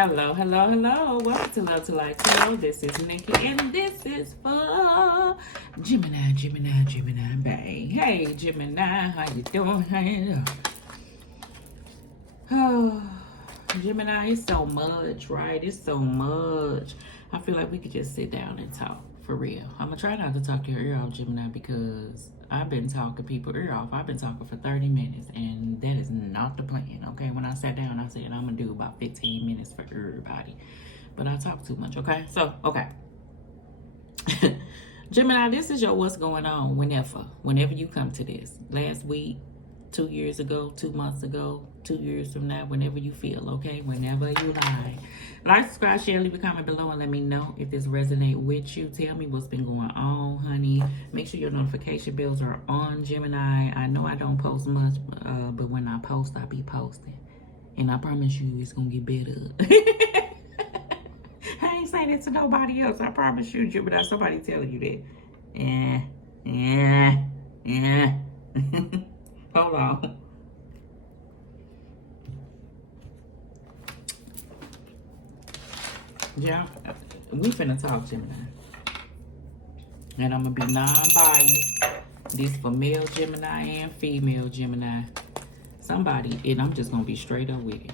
Hello, hello, hello. Welcome to Love to Life Show. This is Nikki, and this is for Gemini, babe. Hey, Gemini, how you doing? How you doing? Oh, Gemini, it's so much, right? It's so much. I feel like we could just sit down and talk, for real. I'm going to try not to talk your ear off, Gemini, because I've been talking people ear off. I've been talking for 30 minutes, and that is not the plan, okay? When I sat down, I said I'm going to do about 15 minutes for everybody. But I talk too much, okay? So, okay. Gemini, this is your what's going on whenever you come to this. Last week, 2 years ago, 2 months ago, 2 years from now, whenever you feel, okay? Whenever you like, subscribe, share, leave a comment below and let me know if this resonates with you. Tell me what's been going on, honey. Make sure your notification bells are on, Gemini. I know I don't post much, but when I post, I be posting. And I promise you it's going to get better. I ain't saying it to nobody else. I promise you, Gemini. Somebody telling you that. Yeah. Hold on. Yeah, we finna talk, Gemini. And I'm gonna be non-biased. This for male Gemini and female Gemini. Somebody, and I'm just gonna be straight up with it.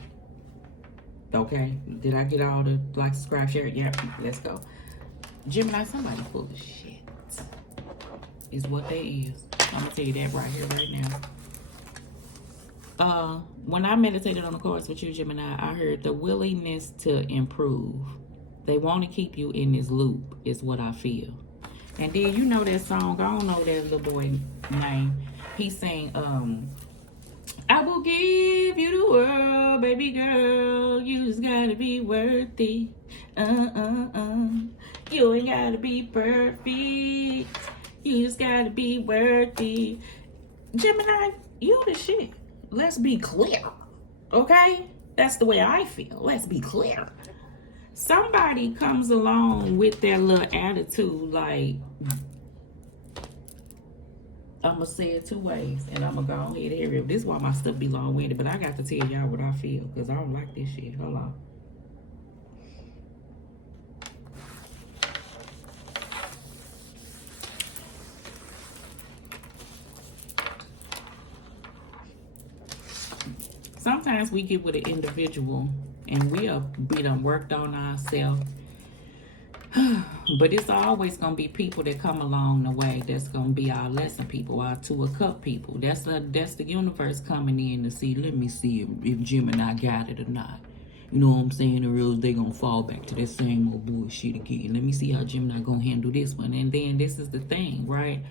Okay? Did I get all the like, subscribe, share? Yeah, let's go. Gemini, somebody full of shit. Is what they is. I'm gonna tell you that right here, right now. When I meditated on the cards with you, Gemini, I heard the willingness to improve. They want to keep you in this loop, is what I feel. And then you know that song, I don't know that little boy name. He sang, I will give you the world, baby girl. You just gotta be worthy. You ain't gotta be perfect. You just gotta be worthy. Gemini, you the shit. Let's be clear, okay? That's the way I feel. Let's be clear. Somebody comes along with their little attitude like, I'm going to say it two ways, and I'm going to go ahead and hear it. This is why my stuff be long-winded, but I got to tell y'all what I feel, because I don't like this shit. Hold on. Sometimes we get with an individual and we done worked on ourselves. But it's always going to be people that come along the way that's going to be our lesson people, our 2 of Cup people. That's the universe coming in to see, let me see if Gemini got it or not. You know what I'm saying? Or else they going to fall back to that same old bullshit again. Let me see how Gemini going to handle this one. And then this is the thing, right?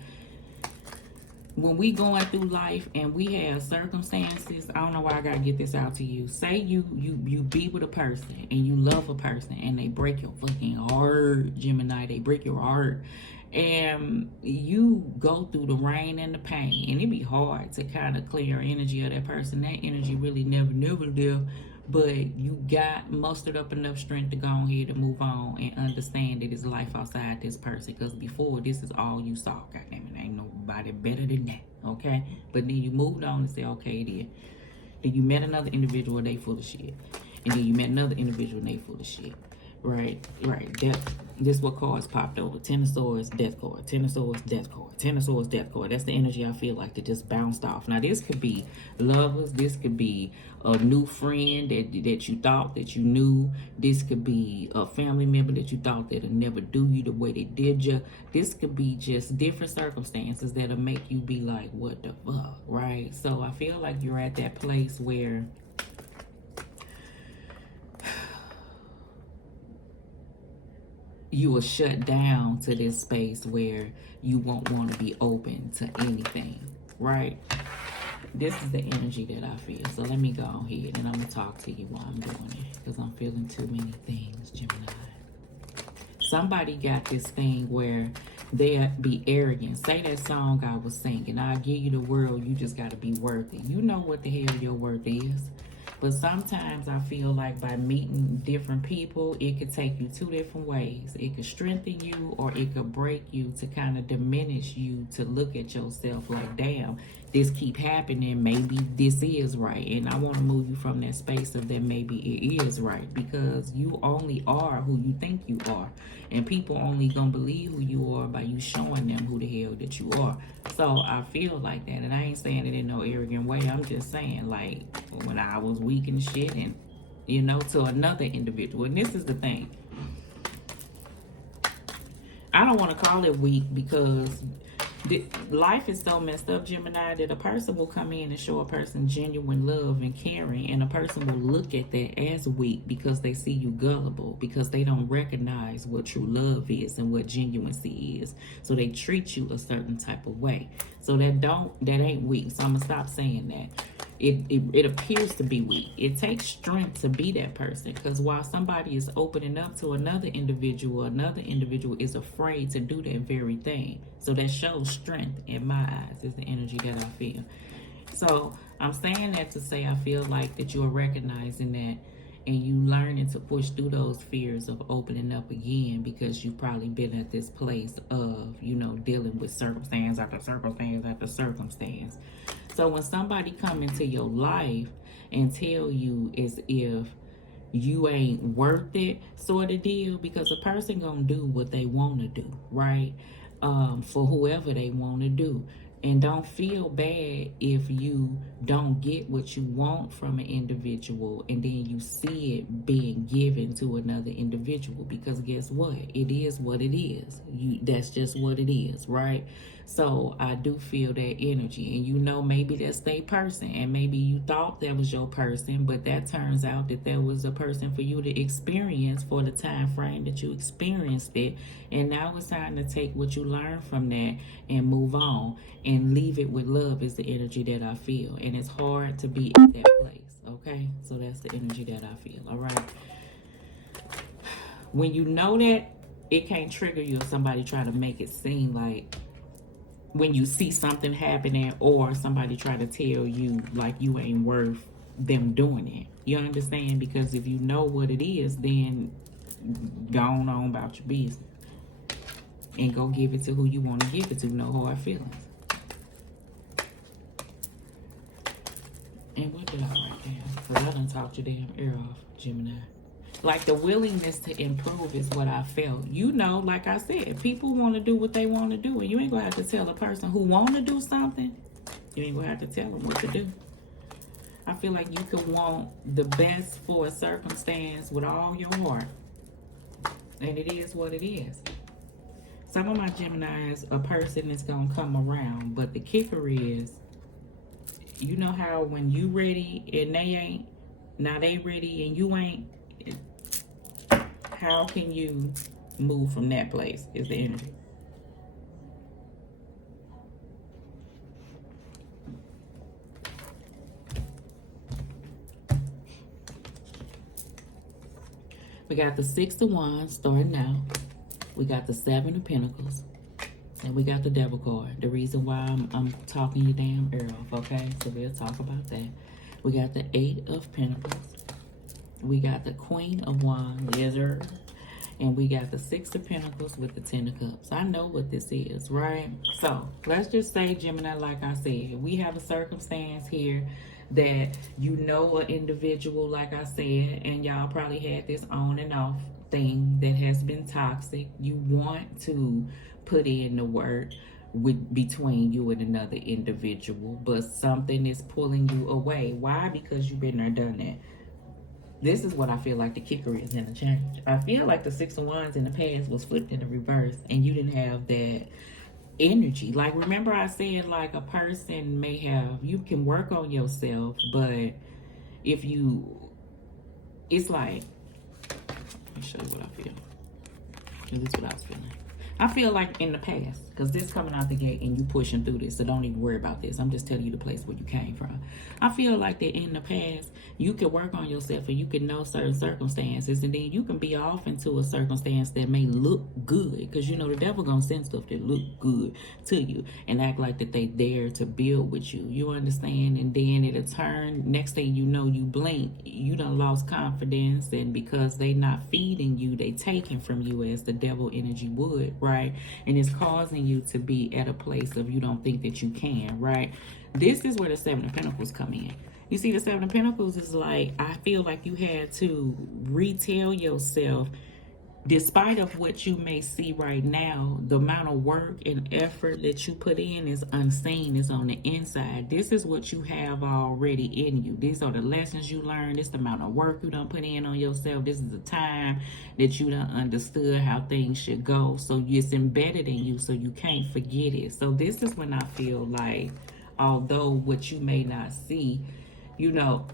When we going through life and we have circumstances, I don't know why I gotta get this out to you. Say you be with a person and you love a person and they break your fucking heart, Gemini. They break your heart, and you go through the rain and the pain, and it be hard to kind of clear energy of that person. That energy really never there. But you got mustered up enough strength to go ahead and move on and understand that it's life outside this person. Because before, this is all you saw. Goddamn it, ain't nobody better than that. Okay? But then you moved on and said, okay, then you met another individual, they full of shit. And then you met another individual, and they full of shit. Right. This what cards popped over. 10 of Swords, Death card. 10 of Swords, Death card. 10 of Swords, Death card. That's the energy I feel like that just bounced off. Now, this could be lovers. This could be a new friend that you thought that you knew. This could be a family member that you thought that would never do you the way they did you. This could be just different circumstances that'll make you be like, what the fuck, right? So I feel like you're at that place where you will shut down to this space where you won't want to be open to anything, right? This is the energy that I feel. So let me go ahead and I'm going to talk to you while I'm doing it, because I'm feeling too many things, Gemini. Somebody got this thing where they be arrogant. Say that song I was singing, I'll give you the world, you just got to be worth it. You know what the hell your worth is. But sometimes I feel like by meeting different people, it could take you 2 different ways. It could strengthen you or it could break you to kind of diminish you, to look at yourself like, damn, this keep happening, maybe this is right. And I want to move you from that space of that maybe it is right, because you only are who you think you are. And people only gonna believe who you are by you showing them who the hell that you are. So I feel like that. And I ain't saying it in no arrogant way. I'm just saying, like, when I was weak and shit, and, you know, to another individual. And this is the thing. I don't want to call it weak, because life is so messed up, Gemini, that a person will come in and show a person genuine love and caring, and a person will look at that as weak because they see you gullible, because they don't recognize what true love is and what genuineness is. So they treat you a certain type of way. So that ain't weak. So I'm gonna stop saying that. It appears to be weak. It takes strength to be that person, because while somebody is opening up to another individual is afraid to do that very thing. So that shows strength in my eyes, is the energy that I feel. So I'm saying that to say I feel like that you're recognizing that, and you learning to push through those fears of opening up again, because you've probably been at this place of, you know, dealing with circumstance after circumstance after circumstance. So when somebody come into your life and tell you as if you ain't worth it sort of deal, because a person gonna do what they want to do, right? For whoever they want to do. And don't feel bad if you don't get what you want from an individual and then you see it being given to another individual, because guess what? It is what it is. That's just what it is, right? So I do feel that energy, and you know, maybe that's their person, and maybe you thought that was your person, but that turns out that there was a person for you to experience for the time frame that you experienced it. And now it's time to take what you learned from that and move on and leave it with love, is the energy that I feel. And it's hard to be at that place, okay? So that's the energy that I feel, all right? When you know that, it can't trigger you if somebody try to make it seem like, when you see something happening or somebody try to tell you like you ain't worth them doing it. You understand? Because if you know what it is, then go on about your business and go give it to who you want to give it to. No hard feelings. And what did I write down? Because I done talked your damn ear off, Gemini. Like, the willingness to improve is what I felt. You know, like I said, people want to do what they want to do. And you ain't going to have to tell a person who want to do something, you ain't going to have to tell them what to do. I feel like you could want the best for a circumstance with all your heart. And it is what it is. Some of my Geminis, a person is going to come around. But the kicker is, you know how when you ready and they ain't, now they ready and you ain't, how can you move from that place, is the energy. We got the 6 of Wands starting now. We got the 7 of Pentacles. And we got the Devil card. The reason why I'm talking your damn ear off, okay? So we'll talk about that. We got the 8 of Pentacles. We got the Queen of Wands, lizard. And we got the 6 of Pentacles with the 10 of Cups. I know what this is, right? So let's just say, Gemini, like I said, we have a circumstance here that you know an individual, like I said, and y'all probably had this on and off thing that has been toxic. You want to put in the work between you and another individual, but something is pulling you away. Why? Because you've been there, done that. This is what I feel like the kicker is in the change. I feel like the 6 of Wands in the past was flipped in the reverse, and you didn't have that energy. Like, remember I said, like, a person may have, you can work on yourself, but if you, it's like, let me show you what I feel. This is what I was feeling. I feel like in the past, because this coming out the gate and you pushing through this, so don't even worry about this. I'm just telling you the place where you came from. I feel like that in the past, you can work on yourself and you can know certain circumstances, and then you can be off into a circumstance that may look good, because you know the devil gonna send stuff that look good to you and act like that they dare to build with you. You understand? And then it'll turn, next thing you know, you blink, you done lost confidence, and because they not feeding you, they taking from you, as the devil energy would, right? And it's causing you to be at a place of you don't think that you can, right? This is where the Seven of Pentacles come in. You see, the Seven of Pentacles is like, I feel like you had to retell yourself, despite of what you may see right now, the amount of work and effort that you put in is unseen, is on the inside. This is what you have already in you. These are the lessons you learned. This is the amount of work you done put in on yourself. This is the time that you done understood how things should go. So it's embedded in you, so you can't forget it. So this is when I feel like, although what you may not see, you know,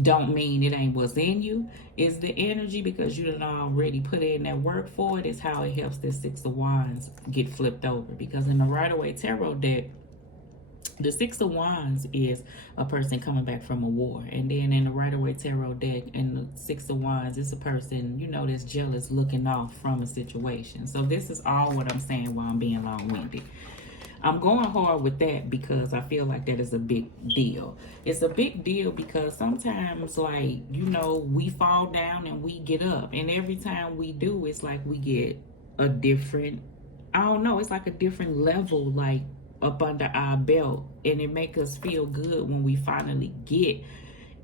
don't mean it ain't what's in you. Is the energy, because you done already put in that work for it, is how it helps this Six of Wands get flipped over. Because in the Rider-Waite Tarot deck, the Six of Wands is a person coming back from a war. And then in the Rider-Waite Tarot deck, in the Six of Wands, it's a person, you know, that's jealous, looking off from a situation. So this is all what I'm saying while I'm being long-winded. I'm going hard with that because I feel like that is a big deal. It's a big deal because sometimes, like, you know, we fall down and we get up. And every time we do, it's like we get a different, I don't know, it's like a different level, like, up under our belt. And it makes us feel good when we finally get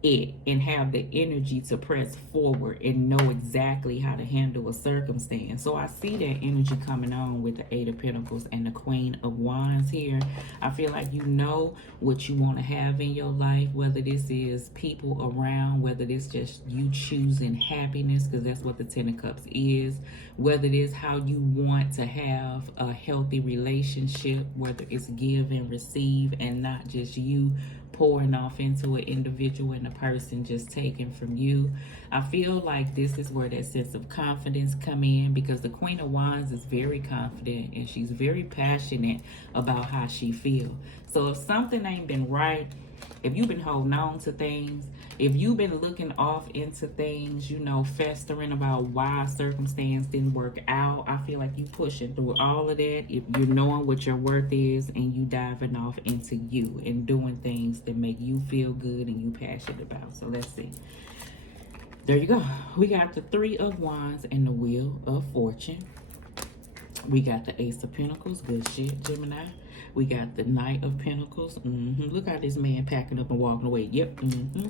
it and have the energy to press forward and know exactly how to handle a circumstance. So I see that energy coming on with the Eight of Pentacles and the Queen of Wands here. I feel like you know what you want to have in your life, whether this is people around, whether this just you choosing happiness, because that's what the Ten of Cups is, whether it is how you want to have a healthy relationship, whether it's give and receive and not just you pouring off into an individual and a person just taking from you. I feel like this is where that sense of confidence come in, because the Queen of Wands is very confident and she's very passionate about how she feels. So if something ain't been right, if you've been holding on to things, if you've been looking off into things, you know, festering about why a circumstance didn't work out, I feel like you pushing through all of that. If you're knowing what your worth is and you diving off into you and doing things that make you feel good and you passionate about. So let's see. There you go. We got the Three of Wands and the Wheel of Fortune. We got the Ace of Pentacles. Good shit, Gemini. We got the Knight of Pentacles. Look how this man packing up and walking away. Yep.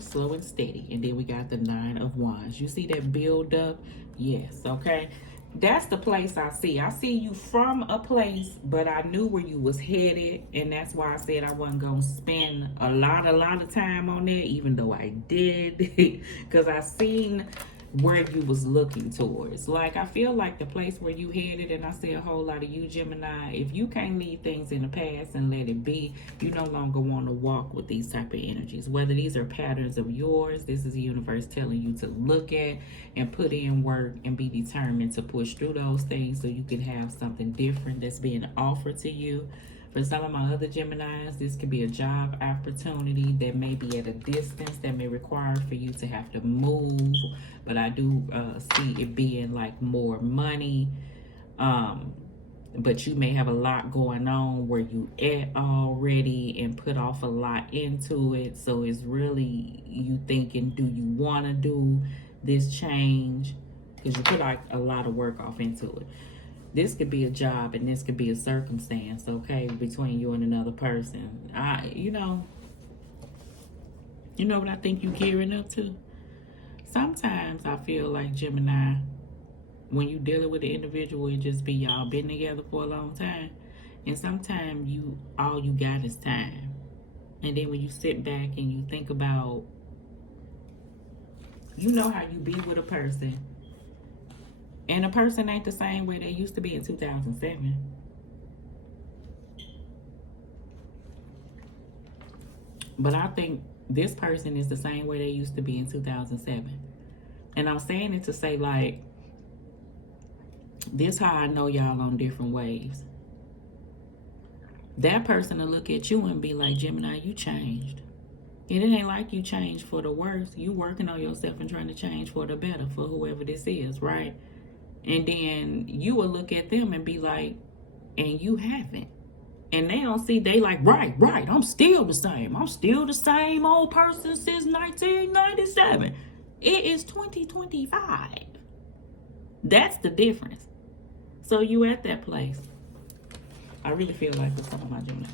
Slow and steady. And then we got the Nine of Wands. You see that build up? Yes. Okay. That's the place I see. I see you from a place, but I knew where you was headed. And that's why I said I wasn't going to spend a lot of time on that, even though I did. Because I seen where you was looking towards. Like, I feel like the place where you headed, and I see a whole lot of you, Gemini, if you can't leave things in the past and let it be, you no longer want to walk with these type of energies. Whether these are patterns of yours, this is the universe telling you to look at and put in work and be determined to push through those things so you can have something different that's being offered to you. For some of my other Geminis, this could be a job opportunity that may be at a distance that may require for you to have to move. But I do see it being like more money. But you may have a lot going on where you at already and put off a lot into it. So it's really you thinking, do you want to do this change? Because you put like a lot of work off into it. This could be a job and this could be a circumstance, okay, between you and another person. You know what I think you gearing up to? Sometimes I feel like, Gemini, when you dealing with an individual, it just be y'all been together for a long time. And sometimes all you got is time. And then when you sit back and you think about, you know how you be with a person, and a person ain't the same way they used to be in 2007. But I think this person is the same way they used to be in 2007. And I'm saying it to say, like, this how I know y'all on different waves. That person will look at you and be like, Gemini, you changed. And it ain't like you changed for the worse. You working on yourself and trying to change for the better for whoever this is, right? And then you will look at them and be like, and you haven't. And they don't see, they like, right, I'm still the same. I'm still the same old person since 1997. It is 2025. That's the difference. So you at that place. I really feel like with some of my Gemini.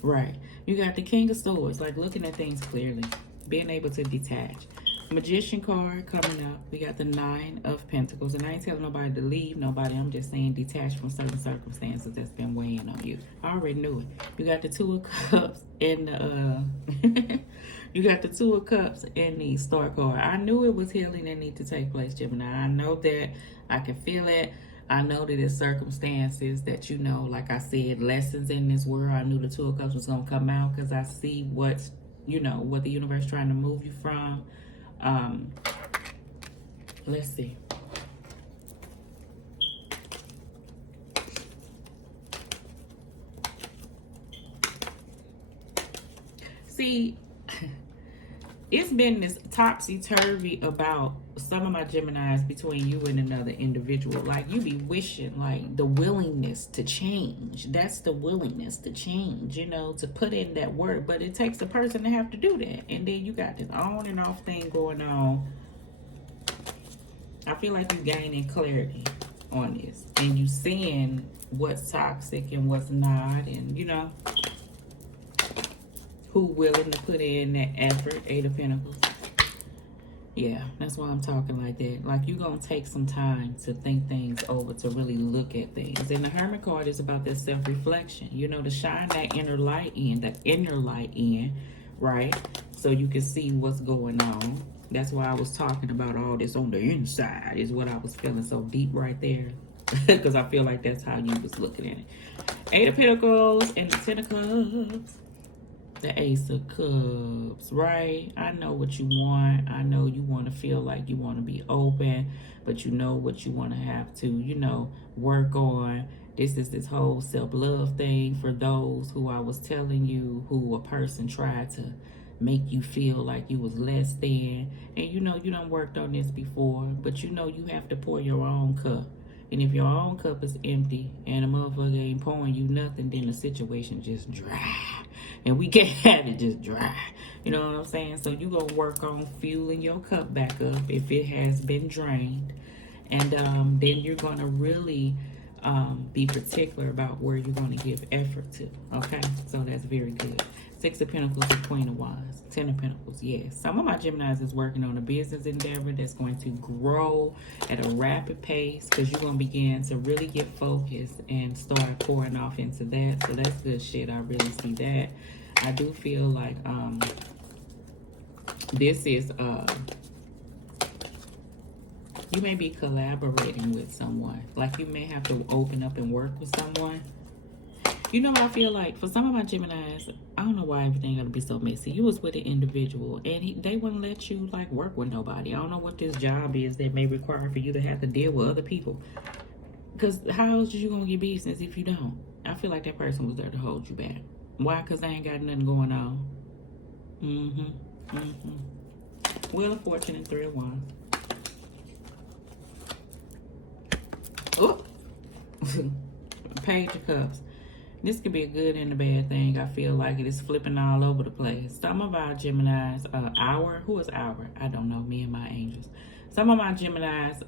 Right. You got the King of Swords, like looking at things clearly, being able to detach. Magician card coming up. We got the Nine of Pentacles. And I ain't telling nobody to leave nobody. I'm just saying detach from certain circumstances that's been weighing on you. I already knew it. You got the Two of Cups and the you got the Two of Cups and the Star card. I knew it was healing that need to take place, Gemini. I know that. I can feel it. I know that it's circumstances that, you know, like I said, lessons in this world. I knew the Two of Cups was going to come out because I see what's, you know, what the universe is trying to move you from. Let's see. See, it's been this topsy-turvy about some of my Geminis between you and another individual. Like, you be wishing, like, the willingness to change. That's the willingness to change, you know, to put in that work. But it takes a person to have to do that. And then you got this on and off thing going on. I feel like you're gaining clarity on this. And you seeing what's toxic and what's not. And, you know, who willing to put in that effort. Eight of Pentacles. Yeah, that's why I'm talking like that. Like, you're going to take some time to think things over, to really look at things. And the Hermit card is about that self-reflection. You know, to shine that inner light in, right? So you can see what's going on. That's why I was talking about all this on the inside, is what I was feeling so deep right there. Because I feel like that's how you was looking at it. Eight of Pentacles and the Ten of Cups. The Ace of Cups, right? I know what you want. I know you want to feel like you want to be open, but you know what you want to have to, you know, work on. This is this whole self-love thing for those who I was telling you, who a person tried to make you feel like you was less than. And you know you done worked on this before, but you know you have to pour your own cup. And if your own cup is empty and a motherfucker ain't pouring you nothing, then the situation just dry. And we can't have it just dry. You know what I'm saying? So you gonna work on fueling your cup back up if it has been drained. And then you're gonna really be particular about where you're gonna give effort to. Okay? So that's very good. Six of Pentacles and Queen of Wands. Ten of Pentacles, yes. Some of my Geminis is working on a business endeavor that's going to grow at a rapid pace, because you're going to begin to really get focused and start pouring off into that. So that's good shit. I really see that. I do feel like this is, you may be collaborating with someone. Like, you may have to open up and work with someone. You know what I feel like? For some of my Geminis, I don't know why everything gotta be so messy. You was with an individual, and they wouldn't let you, like, work with nobody. I don't know what this job is that may require for you to have to deal with other people. Because how else are you gonna get business if you don't? I feel like that person was there to hold you back. Why? Because they ain't got nothing going on. Wheel of Fortune and Three of Wands. Oh! Page of Cups. This could be a good and a bad thing. I feel like it is flipping all over the place. Some of our Geminis, who is our? I don't know, me and my angels. Some of my Geminis,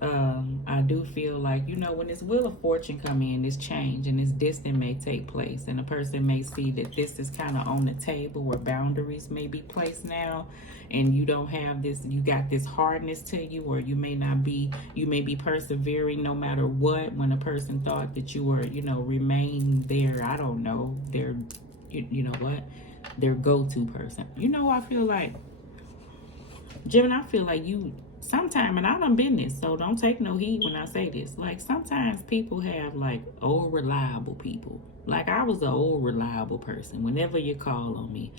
I do feel like, you know, when this Wheel of Fortune come in, this change and this distance may take place. And a person may see that this is kind of on the table where boundaries may be placed now. And you don't have this, you got this hardness to you, or you may not be, you may be persevering no matter what, when a person thought that you were, you know, remain there, I don't know, their, you know what, their go-to person. You know, I feel like, Gemini, I feel like you, sometime, and I done been this, so don't take no heat when I say this, like, sometimes people have, like, old reliable people. Like, I was an old reliable person. Whenever you call on me,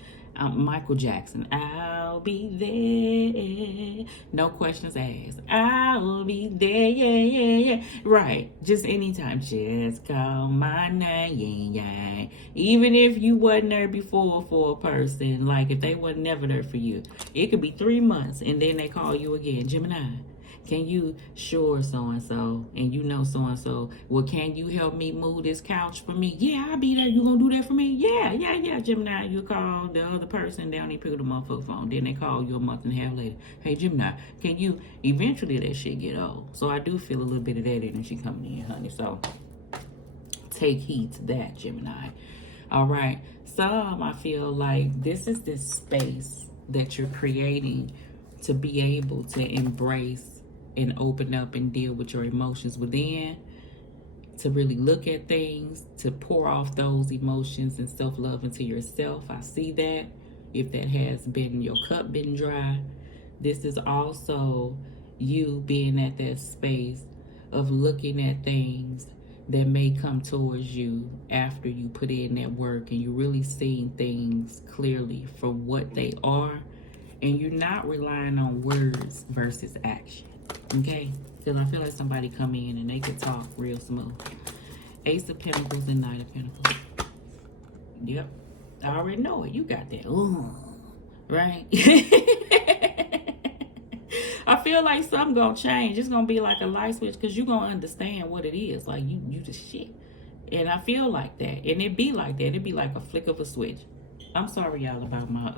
Michael Jackson, I'll be there, no questions asked, I'll be there, yeah. Right, just anytime, just call my name, yeah. Even if you wasn't there before for a person, like if they wasn't never there for you, it could be 3 months and then they call you again. Gemini, Can you, sure, so-and-so, and you know so-and-so, well, can you help me move this couch for me? Yeah, I'll be there. You gonna do that for me? Yeah, Gemini. You call the other person, they don't even pick up the motherfucker phone. Then they call you a month and a half later. Hey, Gemini, can you, eventually that shit get old. So I do feel a little bit of that energy coming in, honey. So take heed to that, Gemini. All right. Some, I feel like this is this space that you're creating to be able to embrace and open up and deal with your emotions within, to really look at things, to pour off those emotions and self-love into yourself. I see that. If that has been your cup been dry, this is also you being at that space of looking at things that may come towards you after you put in that work and you're really seeing things clearly for what they are, and you're not relying on words versus action, okay? Because I feel like somebody come in and they could talk real smooth. Ace of Pentacles and Knight of Pentacles. Yep, I already know it. You got that, ooh, right? I feel like something gonna change. It's gonna be like a light switch because you're gonna understand what it is. Like you the shit. And I feel like that. And it be like that. It be like a flick of a switch. I'm sorry, y'all, about my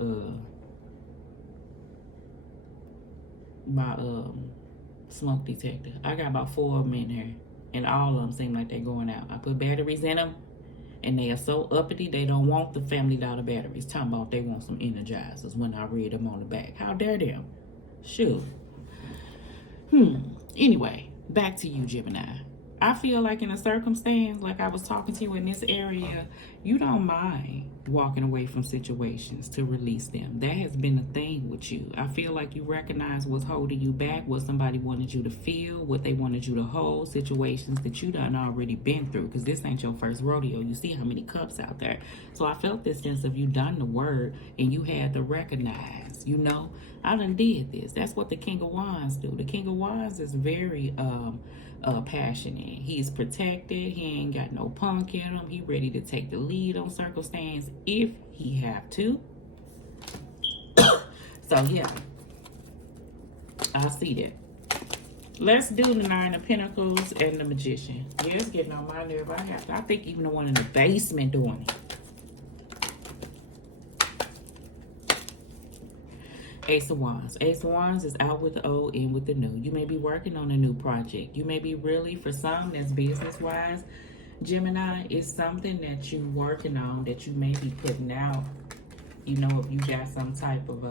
smoke detector. I got about 4 of them in here, and all of them seem like they're going out. I put batteries in them, and they are so uppity they don't want the Family Dollar batteries. Talking about they want some energizers when I read them on the back. How dare them? Shoot. Anyway, back to you, Gemini. I feel like in a circumstance, like I was talking to you in this area, you don't mind walking away from situations to release them. That has been a thing with you. I feel like you recognize what's holding you back, what somebody wanted you to feel, what they wanted you to hold, situations that you done already been through, because this ain't your first rodeo. You see how many cups out there. So I felt this sense of you done the word and you had to recognize, you know, I done did this. That's what the King of Wands do. The King of Wands is very passionate. He's protected. He ain't got no punk in him. He ready to take the lead on circumstance if he have to. So yeah, I see that. Let's do the Nine of Pentacles and the Magician. Yeah, it's getting on my nerve. I think even the one in the basement doing it. Ace of Wands. Ace of Wands is out with the old, in with the new. You may be working on a new project. You may be really, for some that's business-wise, Gemini, is something that you're working on that you may be putting out. You know, if you got some type of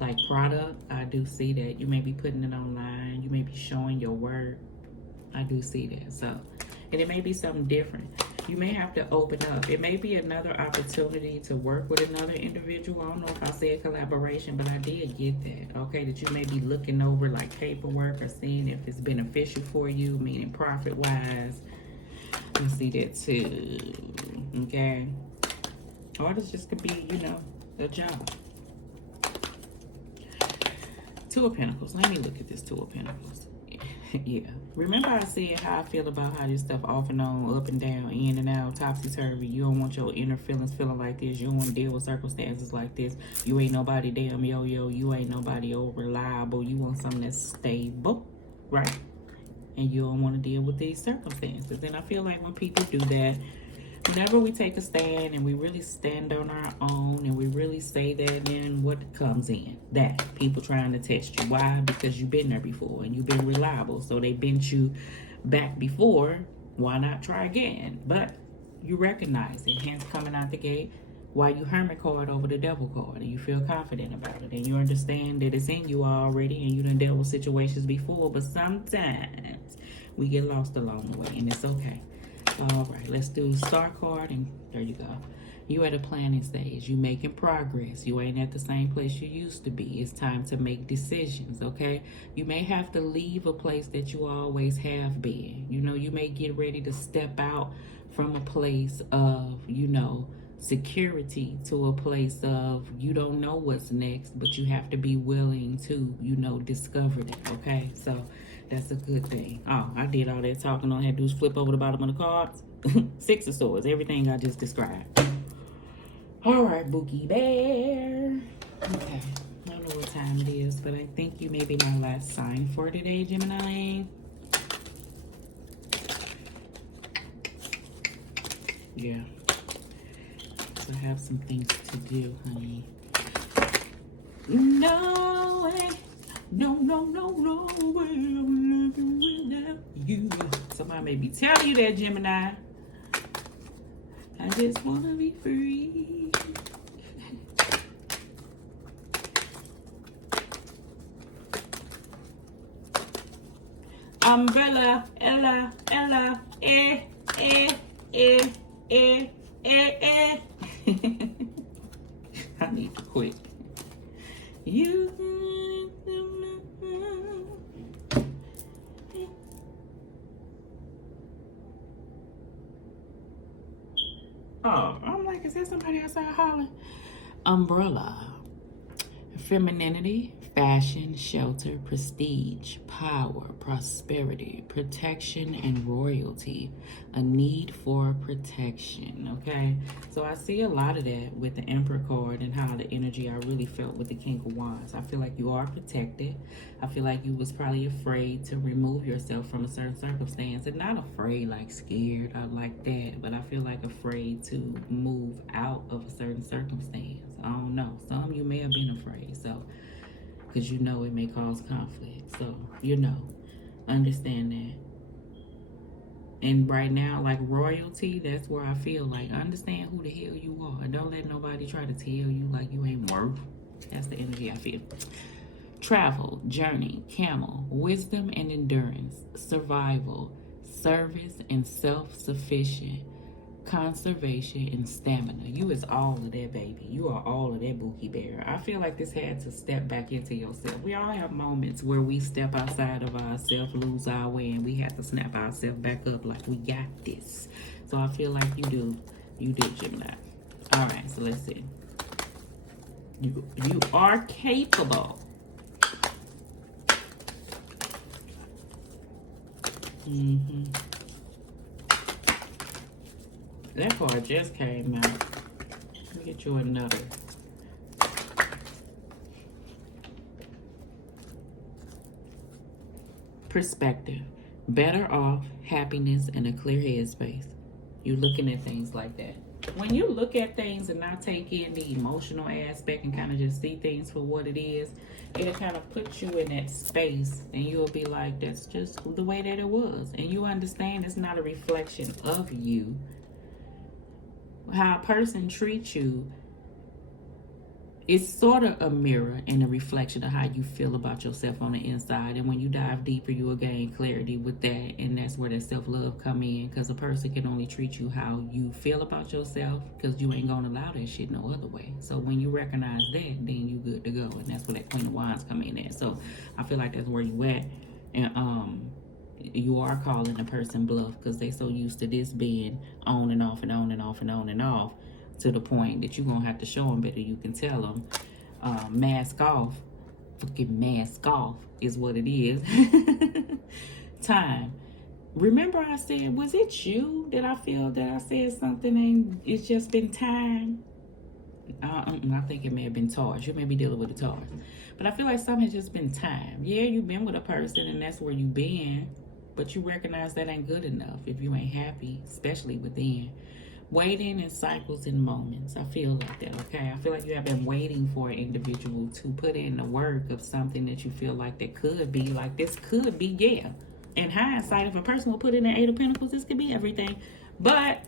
like product, I do see that. You may be putting it online. You may be showing your work. I do see that. So, and it may be something different. You may have to open up. It may be another opportunity to work with another individual. I don't know if I said collaboration, but I did get that. Okay, that you may be looking over like paperwork or seeing if it's beneficial for you, meaning profit-wise. You see that too. Okay. Or this just could be, you know, a job. Two of Pentacles. Let me look at this Two of Pentacles. Yeah. Remember I said how I feel about how this stuff off and on, up and down, in and out, topsy-turvy. You don't want your inner feelings feeling like this. You don't want to deal with circumstances like this. You ain't nobody damn yo-yo. You ain't nobody over reliable. You want something that's stable, right? And you don't want to deal with these circumstances. And I feel like when people do that, whenever we take a stand and we really stand on our own and we really say that, then what comes in? That. People trying to test you. Why? Because you've been there before and you've been reliable. So they bent you back before. Why not try again? But you recognize it. Hence coming out the gate. Why you Hermit card over the Devil card, and you feel confident about it. And you understand that it's in you already and you done dealt with situations before. But sometimes we get lost along the way, and it's okay. All right, let's do Star card, and there you go. You at a planning stage. You making progress. You ain't at the same place you used to be. It's time to make decisions, okay? You may have to leave a place that you always have been. You know, you may get ready to step out from a place of, you know, security to a place of you don't know what's next, but you have to be willing to, you know, discover that, okay? So that's a good thing. Oh, I did all that talking. All I had to do is flip over the bottom of the cards. Six of Swords, everything I just described. All right, Bookie Bear. Okay, I don't know time it is, but I think you may be my last sign for today, Gemini. Yeah. So I have some things to do, honey. No way. No way I'm living without you. Somebody may be telling you that, Gemini. I just want to be free. Umbrella, Ella, eh. I need to quit. You. Oh, I'm like, is there somebody outside hollering? Umbrella. Femininity, fashion, shelter, prestige, power, prosperity, protection, and royalty. A need for protection, okay? So I see a lot of that with the Emperor card and how the energy I really felt with the King of Wands. I feel like you are protected. I feel like you was probably afraid to remove yourself from a certain circumstance. And not afraid like scared or like that, but I feel like afraid to move out of a certain circumstance. I don't know. Some of you may have been afraid, so because you know it may cause conflict. So, you know, understand that. And right now, like royalty, that's where I feel like understand who the hell you are. Don't let nobody try to tell you like you ain't worth. That's the energy I feel. Travel, journey, camel, wisdom and endurance, survival, service and self-sufficient, conservation and stamina. You is all of that, baby. You are all of that, Bookie Bear. I feel like this had to step back into yourself. We all have moments where we step outside of ourselves, lose our way, and we have to snap ourselves back up like we got this. So I feel like you do, Gemini. All right, so let's see. You are capable. That card just came out. Let me get you another. Perspective. Better off, happiness, and a clear headspace. You looking at things like that. When you look at things and not take in the emotional aspect and kind of just see things for what it is, it'll kind of put you in that space and you'll be like, that's just the way that it was. And you understand it's not a reflection of you. How a person treats you is sort of a mirror and a reflection of how you feel about yourself on the inside. And when you dive deeper, you will gain clarity with that. And that's where that self-love come in, because a person can only treat you how you feel about yourself, because you ain't going to allow that shit no other way. So when you recognize that, then you good to go. And that's where that Queen of Wands come in at. So I feel like that's where you at. And you are calling a person bluff, because they so used to this being on and off and on and off and on and off, to the point that you're going to have to show them better. You can tell them, mask off. Fucking mask off is what it is. Time. Remember I said, was it you that I feel that I said something and it's just been time? I think it may have been Taurus. You may be dealing with a Taurus. But I feel like something has just been time. Yeah, you've been with a person and that's where you've been. But you recognize that ain't good enough if you ain't happy, especially within. Waiting in cycles and moments. I feel like that, okay? I feel like you have been waiting for an individual to put in the work of something that you feel like that could be, like this could be, yeah. In hindsight, if a person will put in the Eight of Pentacles, this could be everything. But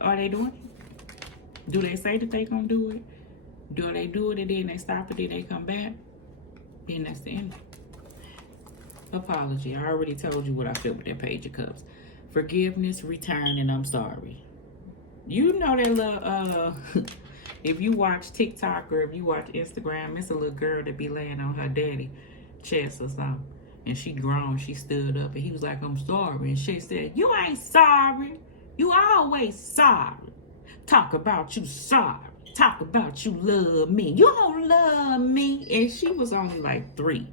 are they doing it? Do they say that they gonna do it? Do they do it and then they stop it, then they come back? Then that's the end. Apology. I already told you what I feel with that Page of Cups. Forgiveness, return, and I'm sorry. You know that little, if you watch TikTok or if you watch Instagram, it's a little girl that be laying on her daddy chest or something. And she grown, she stood up and he was like, I'm sorry. And she said, you ain't sorry. You always sorry. Talk about you sorry. Talk about you love me. You don't love me. And she was only like 3.